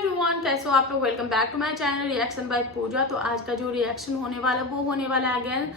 Everyone, कैसे हो आप लोग। Welcome back to my channel reaction by Pooja. तो आज का जो रिएक्शन होने वाला वो होने वाला है अगेन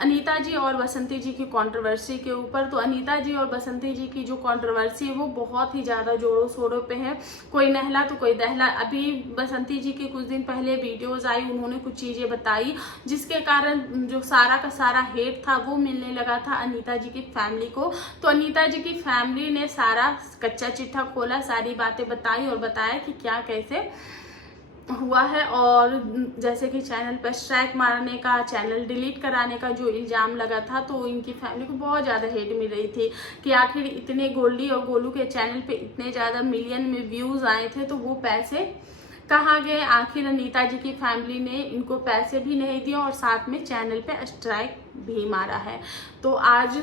अनीता जी और बसंती जी की कंट्रोवर्सी के ऊपर। तो अनीता जी और बसंती जी की जो कंट्रोवर्सी है वो बहुत ही ज़्यादा जोरों शोरों पे है, कोई नहला तो कोई दहला। अभी बसंती जी की कुछ दिन पहले वीडियोस आई, उन्होंने कुछ चीज़ें बताई जिसके कारण जो सारा का सारा हेट था वो मिलने लगा था अनीता जी की फैमिली को। तो अनीता जी की फैमिली ने सारा कच्चा चिट्ठा खोला, सारी बातें बताई और बताया कि क्या कैसे हुआ है। और जैसे कि चैनल पर स्ट्राइक मारने का, चैनल डिलीट कराने का जो इल्ज़ाम लगा था, तो इनकी फैमिली को बहुत ज़्यादा हेट मिल रही थी कि आखिर इतने गोल्डी और गोलू के चैनल पे इतने ज़्यादा मिलियन में व्यूज़ आए थे तो वो पैसे कहाँ गए। आखिर अनीता जी की फैमिली ने इनको पैसे भी नहीं दिए और साथ में चैनल पे स्ट्राइक भी मारा है। तो आज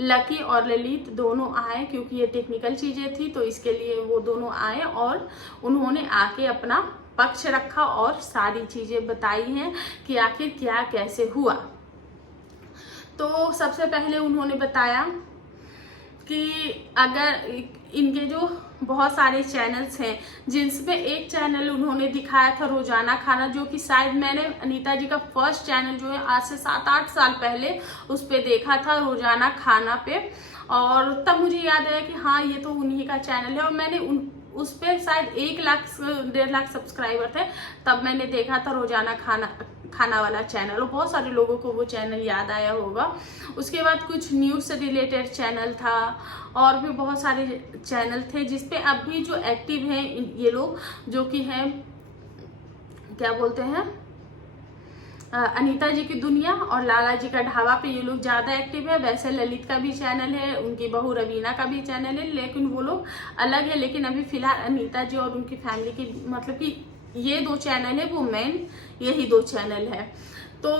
लकी और ललित दोनों आए, क्योंकि ये टेक्निकल चीज़ें थी तो इसके लिए वो दोनों आए और उन्होंने आके अपना पक्ष रखा और सारी चीज़ें बताई हैं कि आखिर क्या कैसे हुआ। तो सबसे पहले उन्होंने बताया कि अगर इनके जो बहुत सारे चैनल्स हैं जिनमें एक चैनल उन्होंने दिखाया था रोजाना खाना, जो कि शायद मैंने अनीता जी का फर्स्ट चैनल जो है आज से 7-8 साल पहले उस पर देखा था, रोजाना खाना पे। और तब मुझे याद आया कि हाँ ये तो उन्हीं का चैनल है। और मैंने उस पर शायद 1 लाख 1.5 लाख सब्सक्राइबर थे, तब मैंने देखा था रोजाना खाना वाला चैनल। और बहुत सारे लोगों को वो चैनल याद आया होगा। उसके बाद कुछ न्यूज़ से रिलेटेड चैनल था और भी बहुत सारे चैनल थे जिसपे अभी जो एक्टिव हैं ये लोग, जो कि हैं क्या बोलते हैं अनीता जी की दुनिया और लाला जी का ढाबा पे ये लोग ज़्यादा एक्टिव है। वैसे ललित का भी चैनल है, उनकी बहू रवीना का भी चैनल है, लेकिन वो लोग अलग है। लेकिन अभी फिलहाल अनीता जी और उनकी फैमिली की मतलब कि ये 2 चैनल है, वो मेन यही 2 चैनल है। तो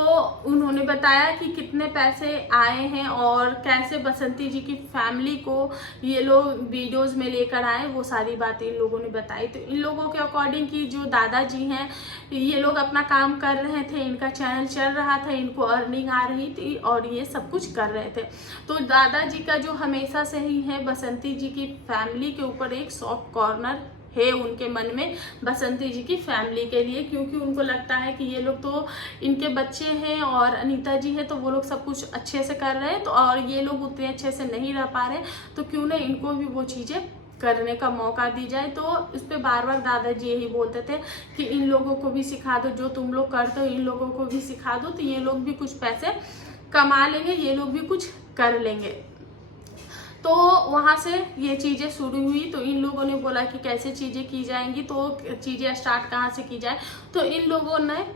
उन्होंने बताया कि कितने पैसे आए हैं और कैसे बसंती जी की फैमिली को ये लोग वीडियोस में लेकर आए, वो सारी बातें इन लोगों ने बताई। तो इन लोगों के अकॉर्डिंग कि जो दादाजी हैं ये लोग अपना काम कर रहे थे, इनका चैनल चल रहा था, इनको अर्निंग आ रही थी और ये सब कुछ कर रहे थे। तो दादाजी का जो हमेशा से ही है बसंती जी की फैमिली के ऊपर एक सॉफ्ट कॉर्नर है उनके मन में बसंती जी की फैमिली के लिए, क्योंकि उनको लगता है कि ये लोग तो इनके बच्चे हैं और अनीता जी है तो वो लोग सब कुछ अच्छे से कर रहे हैं, तो और ये लोग उतने अच्छे से नहीं रह पा रहे, तो क्यों ना इनको भी वो चीज़ें करने का मौका दी जाए। तो इस पर बार बार दादाजी यही बोलते थे कि इन लोगों को भी सिखा दो, जो तुम लोग करते हो इन लोगों को भी सिखा दो, तो ये लोग भी कुछ पैसे कमा लेंगे, ये लोग भी कुछ कर लेंगे। तो वहाँ से ये चीज़ें शुरू हुई। तो इन लोगों ने बोला कि कैसे चीज़ें की जाएंगी, तो चीज़ें स्टार्ट कहाँ से की जाए। तो इन लोगों ने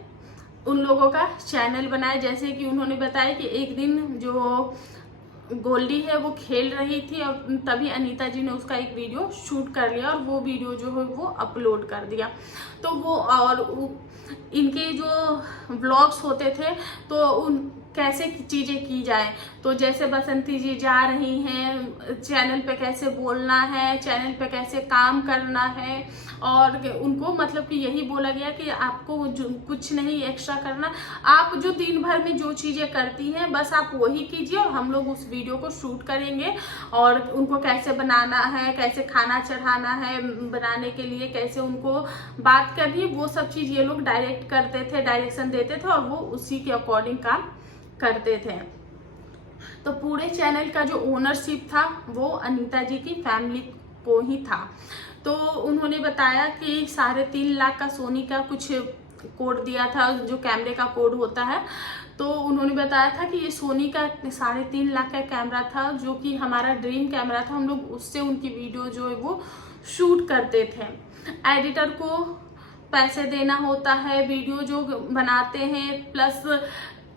उन लोगों का चैनल बनाया। जैसे कि उन्होंने बताया कि एक दिन जो गोल्डी है वो खेल रही थी और तभी अनीता जी ने उसका एक वीडियो शूट कर लिया और वो वीडियो जो है वो अपलोड कर दिया। तो वो और इनके जो व्लॉग्स होते थे तो उन कैसे चीज़ें की जाए, तो जैसे बसंती जी जा रही हैं चैनल पे कैसे बोलना है, चैनल पे कैसे काम करना है, और उनको मतलब कि यही बोला गया कि आपको कुछ नहीं एक्स्ट्रा करना, आप जो दिन भर में जो चीज़ें करती हैं बस आप वही कीजिए और हम लोग उस वीडियो को शूट करेंगे। और उनको कैसे बनाना है, कैसे खाना चढ़ाना है, बनाने के लिए कैसे उनको बात करनी है, वो सब चीज़ ये लोग डायरेक्ट करते थे, डायरेक्शन देते थे और वो उसी के अकॉर्डिंग काम करते थे। तो पूरे चैनल का जो ओनरशिप था वो अनीता जी की फैमिली को ही था। तो उन्होंने बताया कि 3.5 लाख का सोनी का कुछ कोड दिया था, जो कैमरे का कोड होता है। तो उन्होंने बताया था कि ये सोनी का 3.5 लाख का कैमरा था, जो कि हमारा ड्रीम कैमरा था, हम लोग उससे उनकी वीडियो जो है वो शूट करते थे। एडिटर को पैसे देना होता है, वीडियो जो बनाते हैं प्लस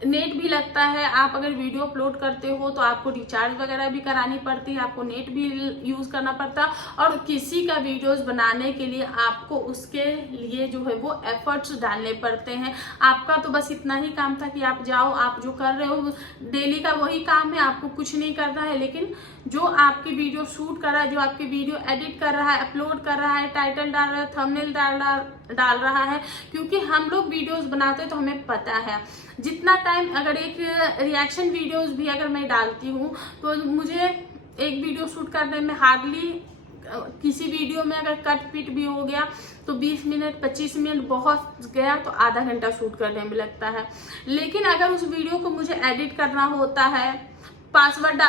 नेट भी लगता है। आप अगर वीडियो अपलोड करते हो तो आपको रिचार्ज वगैरह भी करानी पड़ती है, आपको नेट भी यूज़ करना पड़ता है, और किसी का वीडियोस बनाने के लिए आपको उसके लिए जो है वो एफर्ट्स डालने पड़ते हैं। आपका तो बस इतना ही काम था कि आप जाओ, आप जो कर रहे हो डेली का वही काम है, आपको कुछ नहीं करना है। लेकिन जो आपकी वीडियो शूट कर रहा है, जो आपकी वीडियो एडिट कर रहा है, अपलोड कर रहा है, टाइटल डाल रहा है, थंबनेल डाल रहा है, क्योंकि हम लोग वीडियोस बनाते हैं तो हमें पता है जितना टाइम, अगर एक रिएक्शन वीडियोस भी अगर मैं डालती हूँ तो मुझे एक वीडियो शूट करने में हार्डली किसी वीडियो में अगर कट पिट भी हो गया तो 20 मिनट 25 मिनट बहुत गया तो आधा घंटा शूट करने में लगता है। लेकिन अगर उस वीडियो को मुझे एडिट करना होता है, पासवर्ड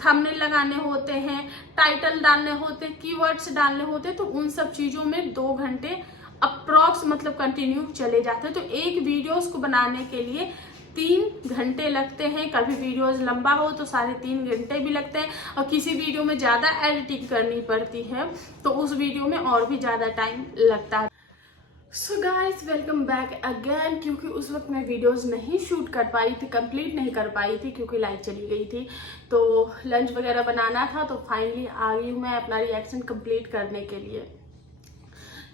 थंबनेल लगाने होते हैं, टाइटल डालने होते हैं, कीवर्ड्स डालने होते हैं, तो उन सब चीज़ों में 2 घंटे अप्रॉक्स मतलब कंटिन्यू चले जाते हैं। तो एक वीडियोस को बनाने के लिए 3 घंटे लगते हैं। कभी वीडियोस लंबा हो तो 3.5 घंटे भी लगते हैं, और किसी वीडियो में ज़्यादा एडिटिंग करनी पड़ती है तो उस वीडियो में और भी ज़्यादा टाइम लगता है। So guys, welcome back again. क्योंकि उस वक्त मैं वीडियोस नहीं शूट कर पाई थी, कंप्लीट नहीं कर पाई थी क्योंकि लाइट चली गई थी, तो लंच वगैरह बनाना था। तो फाइनली आ गई हूँ मैं अपना रिएक्शन कंप्लीट करने के लिए।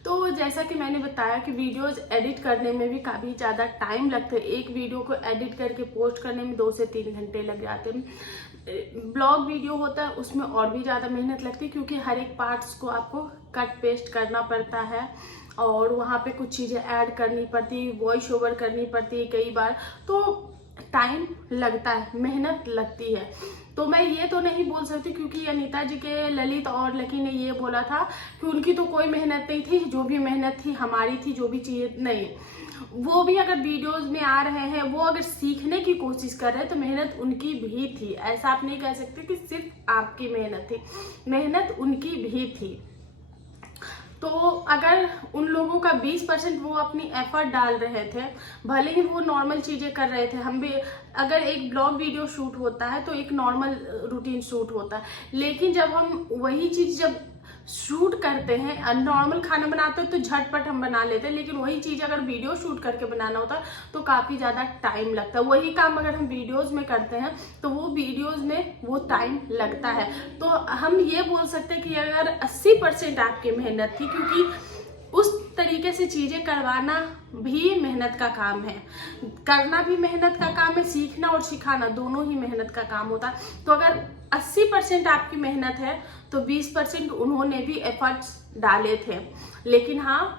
तो जैसा कि मैंने बताया कि वीडियोस एडिट करने में भी काफ़ी ज़्यादा टाइम लगता है। एक वीडियो को एडिट करके पोस्ट करने में 2 से 3 घंटे लग जाते हैं। ब्लॉग वीडियो होता है उसमें और भी ज़्यादा मेहनत लगती है, क्योंकि हर एक पार्ट्स को आपको कट पेस्ट करना पड़ता है और वहाँ पे कुछ चीज़ें ऐड करनी पड़ती है, वॉइस ओवर करनी पड़ती है कई बार, तो टाइम लगता है, मेहनत लगती है। तो मैं ये तो नहीं बोल सकती, क्योंकि अनीता जी के ललित और लकी ने ये बोला था कि उनकी तो कोई मेहनत नहीं थी, जो भी मेहनत थी हमारी थी, जो भी चीज़ें नहीं, वो भी अगर वीडियोस में आ रहे हैं, वो अगर सीखने की कोशिश कर रहे हैं तो मेहनत उनकी भी थी। ऐसा आप नहीं कह सकते कि सिर्फ आपकी मेहनत थी, मेहनत उनकी भी थी। तो अगर उन लोगों का 20% वो अपनी एफर्ट डाल रहे थे, भले ही वो नॉर्मल चीज़ें कर रहे थे, हम भी अगर एक ब्लॉग वीडियो शूट होता है तो एक नॉर्मल रूटीन शूट होता है, लेकिन जब हम वही चीज़ जब शूट करते हैं, नॉर्मल खाना बनाते हैं तो झटपट हम बना लेते हैं, लेकिन वही चीज़ अगर वीडियो शूट करके बनाना होता है तो काफ़ी ज़्यादा टाइम लगता है। वही काम अगर हम वीडियोस में करते हैं तो वो वीडियोस में वो टाइम लगता है। तो हम ये बोल सकते हैं कि अगर 80% आपकी मेहनत थी, क्योंकि उस तरीके से चीज़ें करवाना भी मेहनत का काम है, करना भी मेहनत का काम है, सीखना और सिखाना दोनों ही मेहनत का काम होता है। तो अगर 80% आपकी मेहनत है तो 20% उन्होंने भी एफर्ट्स डाले थे। लेकिन हाँ,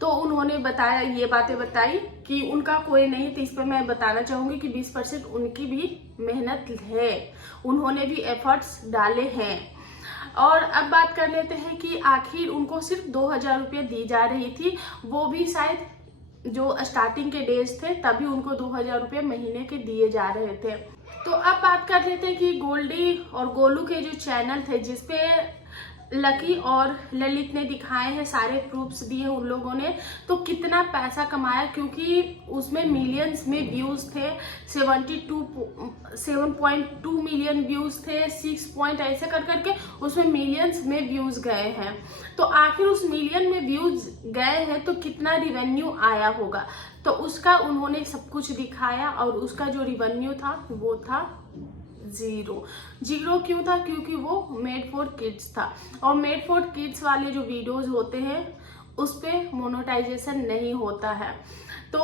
तो उन्होंने बताया, ये बातें बताई कि उनका कोई नहीं, तो इस पर मैं बताना चाहूँगी कि 20% उनकी भी मेहनत है, उन्होंने भी एफर्ट्स डाले हैं। और अब बात कर लेते हैं कि आखिर उनको सिर्फ 2000 रुपये दी जा रही थी, वो भी शायद जो स्टार्टिंग के डेज थे तभी उनको 2000 रुपये महीने के दिए जा रहे थे। तो अब बात कर लेते हैं कि गोल्डी और गोलू के जो चैनल थे, जिसपे लकी और ललित ने दिखाए हैं, सारे प्रूफ्स दिए उन लोगों ने, तो कितना पैसा कमाया, क्योंकि उसमें मिलियंस में व्यूज थे, 7.2 मिलियन व्यूज थे, 6 पॉइंट ऐसे कर करके उसमें मिलियंस में व्यूज गए हैं। तो आखिर उस मिलियन में व्यूज गए हैं तो कितना रिवेन्यू आया होगा, तो उसका उन्होंने सब कुछ दिखाया, और उसका जो रिवेन्यू था वो था जीरो। क्यों था? क्योंकि वो मेड फॉर किड्स था, और मेड फॉर किड्स वाले जो वीडियोस होते हैं उस पे मोनेटाइजेशन नहीं होता है। तो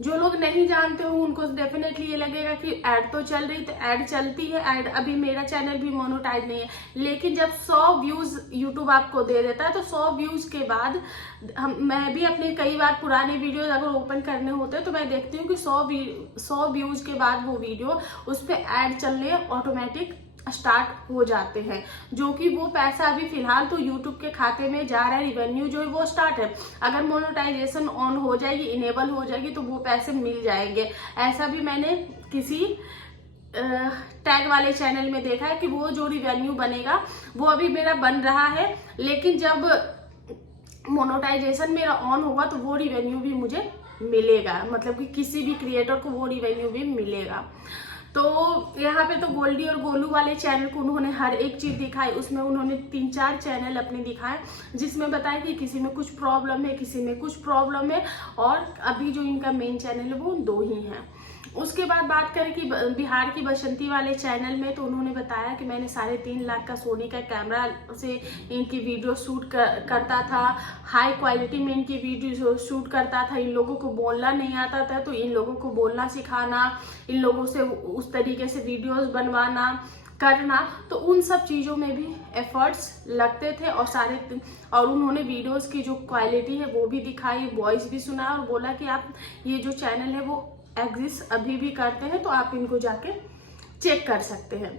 जो लोग नहीं जानते हो उनको डेफिनेटली ये लगेगा कि ऐड तो चल रही, तो ऐड चलती है, ऐड अभी मेरा चैनल भी मोनेटाइज नहीं है, लेकिन जब 100 व्यूज यूट्यूब आपको दे देता है तो 100 व्यूज के बाद मैं भी अपने कई बार पुराने वीडियोस अगर ओपन करने होते हैं तो मैं देखती हूँ कि 100 व्यूज के बाद वो वीडियो उस पर ऐड चलने ऑटोमेटिक स्टार्ट हो जाते हैं, जो कि वो पैसा अभी फिलहाल तो यूट्यूब के खाते में जा रहा है, रिवेन्यू जो है वो स्टार्ट है। अगर मोनेटाइजेशन ऑन हो जाएगी, इनेबल हो जाएगी, तो वो पैसे मिल जाएंगे। ऐसा भी मैंने किसी टैग वाले चैनल में देखा है कि वो जो रिवेन्यू बनेगा वो अभी मेरा बन रहा है, लेकिन जब मोनेटाइजेशन मेरा ऑन होगा तो वो रिवेन्यू भी मुझे मिलेगा, मतलब कि किसी भी क्रिएटर को वो रिवेन्यू भी मिलेगा। तो यहाँ पे तो गोल्डी और गोलू वाले चैनल को उन्होंने हर एक चीज़ दिखाई, उसमें उन्होंने 3-4 चैनल अपने दिखाए, जिसमें बताया कि किसी में कुछ प्रॉब्लम है, किसी में कुछ प्रॉब्लम है, और अभी जो इनका मेन चैनल है वो 2 ही हैं। उसके बाद बात करें कि बिहार की बसंती वाले चैनल में, तो उन्होंने बताया कि मैंने 3.5 लाख का सोनी का कैमरा से इनकी वीडियो शूट करता था, हाई क्वालिटी में इनकी वीडियो शूट करता था। इन लोगों को बोलना नहीं आता था तो इन लोगों को बोलना सिखाना, इन लोगों से उस तरीके से वीडियोस बनवाना करना, तो उन सब चीज़ों में भी एफर्ट्स लगते थे। और उन्होंने वीडियोस की जो क्वालिटी है वो भी दिखाई, वॉइस भी सुना, और बोला कि आप ये जो चैनल है वो एग्जिस्ट अभी भी करते हैं, तो आप इनको जाके चेक कर सकते हैं।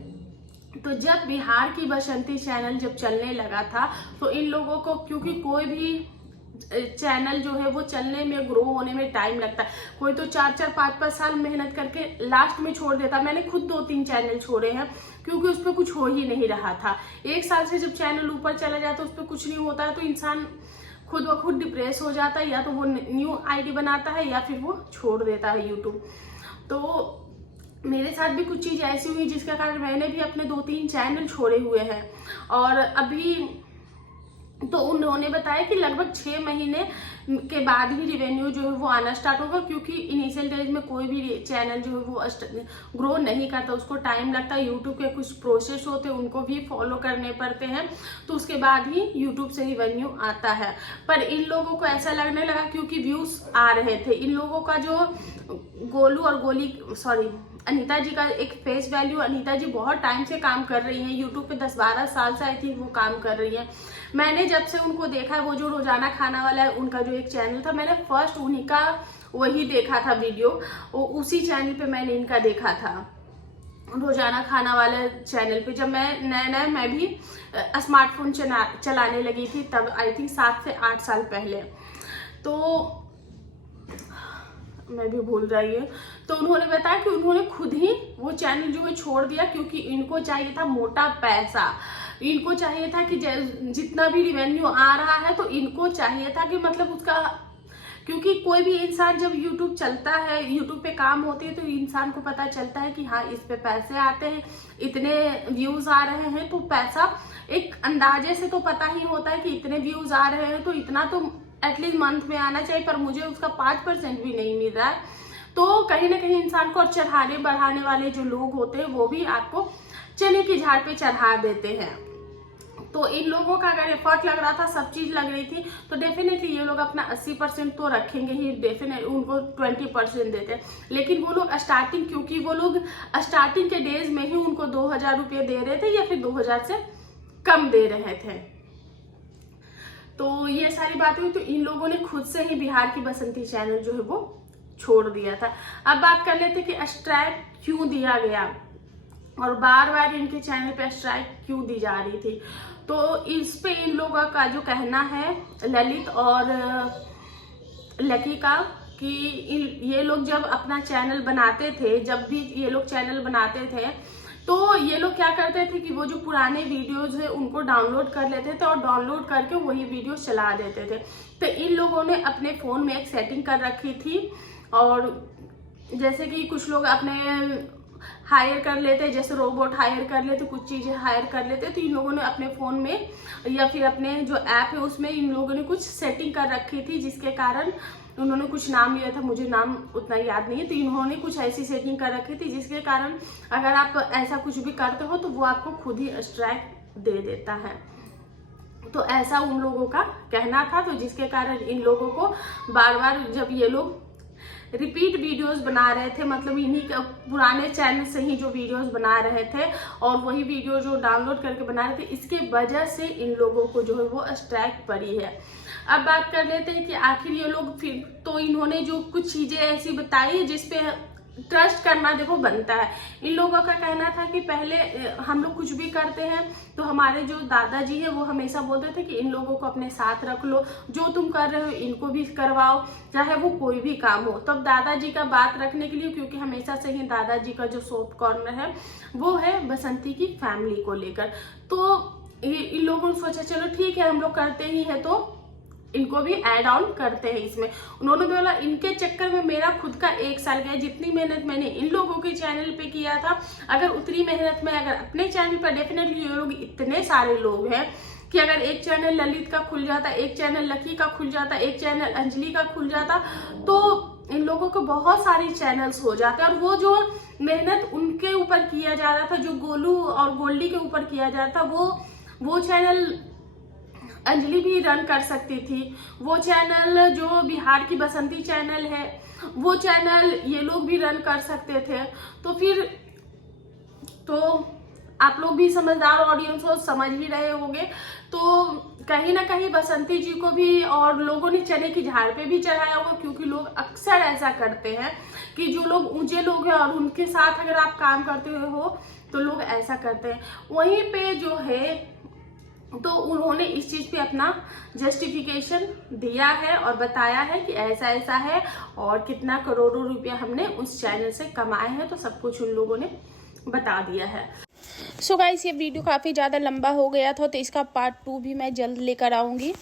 तो जब बिहार की बसंती चैनल जब चलने लगा था तो इन लोगों को, क्योंकि कोई भी चैनल जो है वो चलने में, ग्रो होने में टाइम लगता है। कोई तो 4-4 5-5 साल मेहनत करके लास्ट में छोड़ देता। मैंने खुद 2-3 चैनल छोड़े हैं क्योंकि उस पर कुछ हो ही नहीं रहा था। 1 साल से जब चैनल ऊपर चला जाता है उस पर कुछ नहीं होता है तो इंसान खुद ब खुद डिप्रेस हो जाता है, या तो वो न्यू आईडी बनाता है या फिर वो छोड़ देता है यूट्यूब। तो मेरे साथ भी कुछ चीज़ ऐसी हुई जिसके कारण मैंने भी अपने 2-3 चैनल छोड़े हुए हैं। और अभी तो उन्होंने बताया कि लगभग 6 महीने के बाद ही रिवेन्यू जो है वो आना स्टार्ट होगा, क्योंकि इनिशियल डेज में कोई भी चैनल जो है वो ग्रो नहीं करता, उसको टाइम लगता है। यूट्यूब के कुछ प्रोसेस होते हैं उनको भी फॉलो करने पड़ते हैं, तो उसके बाद ही यूट्यूब से रिवेन्यू आता है। पर इन लोगों को ऐसा लगने लगा क्योंकि व्यूज आ रहे थे। इन लोगों का जो गोलू और अनीता जी का एक फेस वैल्यू, अनीता जी बहुत टाइम से काम कर रही हैं यूट्यूब पे, 10-12 साल से आई थिंक वो काम कर रही हैं। मैंने जब से उनको देखा है, वो जो रोजाना खाना वाला है उनका जो एक चैनल था, मैंने फर्स्ट उन्हीं का वही देखा था वीडियो, उसी चैनल पे मैंने इनका देखा था, रोजाना खाना वाले चैनल पे। जब मैं भी स्मार्टफोन चलाने लगी थी तब, आई थिंक 7 से 8 साल पहले, तो मैं भी भूल रही हूँ। तो उन्होंने बताया कि उन्होंने खुद ही वो चैनल जो है छोड़ दिया क्योंकि इनको चाहिए था मोटा पैसा। इनको चाहिए था कि जितना भी रिवेन्यू आ रहा है तो इनको चाहिए था कि मतलब उसका, क्योंकि कोई भी इंसान जब यूट्यूब चलता है, यूट्यूब पे काम होती है, तो इंसान को पता चलता है कि हाँ इस पे पैसे आते हैं, इतने व्यूज आ रहे हैं, तो पैसा एक अंदाजे से तो पता ही होता है कि इतने व्यूज आ रहे हैं तो इतना तो एटलीस्ट मंथ में आना चाहिए, पर मुझे उसका 5% भी नहीं मिल रहा है। तो कहीं ना कहीं इंसान को चढ़ाने बढ़ाने वाले जो लोग होते हैं वो भी आपको चने की झाड़ पे चढ़ा देते हैं। तो इन लोगों का अगर एफर्ट लग रहा था, सब चीज लग रही थी, तो डेफिनेटली ये लोग अपना 80% तो रखेंगे ही, डेफिनेटली उनको 20% देते हैं। लेकिन वो लोग स्टार्टिंग, क्योंकि वो लोग स्टार्टिंग के डेज में ही उनको 2000 रुपये दे रहे थे या फिर 2000 से कम दे रहे थे। तो ये सारी बातें हुई, तो इन लोगों ने खुद से ही बिहार की बसंती चैनल जो है वो छोड़ दिया था। अब बात कर लेते कि स्ट्राइक क्यों दिया गया और बार बार इनके चैनल पे स्ट्राइक क्यों दी जा रही थी। तो इस पे इन लोगों का जो कहना है, ललित और लकी का, कि ये लोग जब अपना चैनल बनाते थे, जब भी ये लोग चैनल बनाते थे तो ये लोग क्या करते थे कि वो जो पुराने वीडियोज है उनको डाउनलोड कर लेते थे और डाउनलोड करके वही वीडियो चला देते थे। तो इन लोगों ने अपने फ़ोन में एक सेटिंग कर रखी थी, और जैसे कि कुछ लोग अपने हायर कर लेते, जैसे रोबोट हायर कर लेते, कुछ चीज़ें हायर कर लेते, तो इन लोगों ने अपने फ़ोन में या फिर अपने जो ऐप है उसमें इन लोगों ने कुछ सेटिंग कर रखी थी, जिसके कारण उन्होंने कुछ नाम लिया था, मुझे नाम उतना याद नहीं है। तो इन्होंने कुछ ऐसी सेटिंग कर रखी थी जिसके कारण अगर आप ऐसा कुछ भी करते हो तो वो आपको खुद ही स्ट्राइक दे देता है। तो ऐसा उन लोगों का कहना था, तो जिसके कारण इन लोगों को बार बार, जब ये लोग रिपीट वीडियोस बना रहे थे, मतलब इन्हीं के पुराने चैनल से ही जो वीडियोस बना रहे थे और वही वीडियो जो डाउनलोड करके बना रहे थे, इसके वजह से इन लोगों को जो है वो स्ट्राइक पड़ी है। अब बात कर लेते हैं कि आखिर ये लोग फिर, तो इन्होंने जो कुछ चीजें ऐसी बताई जिसपे ट्रस्ट करना देखो बनता है। इन लोगों का कहना था कि पहले हम लोग कुछ भी करते हैं तो हमारे जो दादाजी है वो हमेशा बोलते थे कि इन लोगों को अपने साथ रख लो, जो तुम कर रहे हो इनको भी करवाओ, चाहे वो कोई भी काम हो। तब दादाजी का बात रखने के लिए, क्योंकि हमेशा से ही दादाजी का जो सॉफ्ट कॉर्नर है वो है बसंती की फैमिली को लेकर। तो इन लोगों ने सोचा चलो ठीक है हम लोग करते ही है तो इनको भी ऐड ऑन करते हैं इसमें। उन्होंने बोला इनके चक्कर में मेरा खुद का 1 साल गया, जितनी मेहनत मैंने इन लोगों के चैनल पे किया था, अगर उतनी मेहनत में अगर अपने चैनल पर, डेफिनेटली ये लोग इतने सारे लोग हैं कि अगर एक चैनल ललित का खुल जाता, एक चैनल लकी का खुल जाता, एक चैनल अंजलि का खुल जाता, तो इन लोगों को बहुत सारी चैनल्स हो जाते। और वो जो मेहनत उनके ऊपर किया जा रहा था, जो गोलू और गोल्डी के ऊपर किया जा रहा था, वो चैनल अंजलि भी रन कर सकती थी। वो चैनल जो बिहार की बसंती चैनल है वो चैनल ये लोग भी रन कर सकते थे। तो फिर तो आप लोग भी समझदार ऑडियंस हो, समझ ही रहे होंगे। तो कहीं ना कहीं बसंती जी को भी और लोगों ने चने की झाड़ पे भी चढ़ाया होगा, क्योंकि लोग अक्सर ऐसा करते हैं कि जो लोग ऊंचे लोग हैं और उनके साथ अगर आप काम करते हो तो लोग ऐसा करते हैं। वहीं पे जो है तो उन्होंने इस चीज पे अपना जस्टिफिकेशन दिया है और बताया है कि ऐसा ऐसा है और कितना करोड़ों रुपया हमने उस चैनल से कमाए हैं, तो सब कुछ उन लोगों ने बता दिया है। सो गाइस, ये वीडियो काफ़ी ज़्यादा लंबा हो गया था, तो इसका पार्ट 2 भी मैं जल्द लेकर आऊँगी।